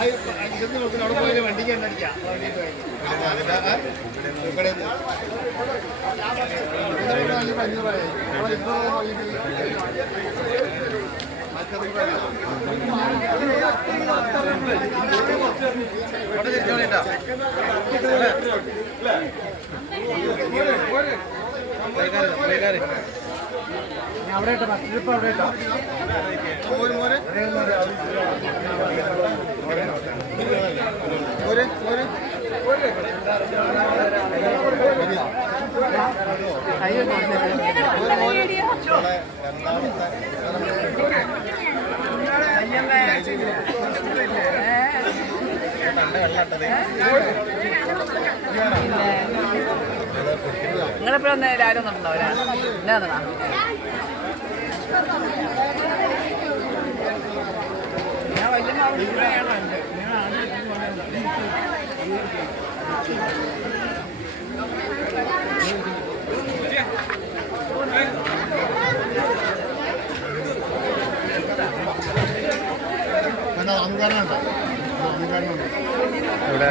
നോക്കുന്ന അവിടെ ഇട്ടോ ട്രിപ്പ് അവിടെ ഇട്ടോ ഒരു ഒരു നിങ്ങളെപ്പോഴും ഒന്ന് രാവിലെ ഒന്നുണ്ടോ എന്നാ അഹങ്കാരമുണ്ടോ ഇവിടെ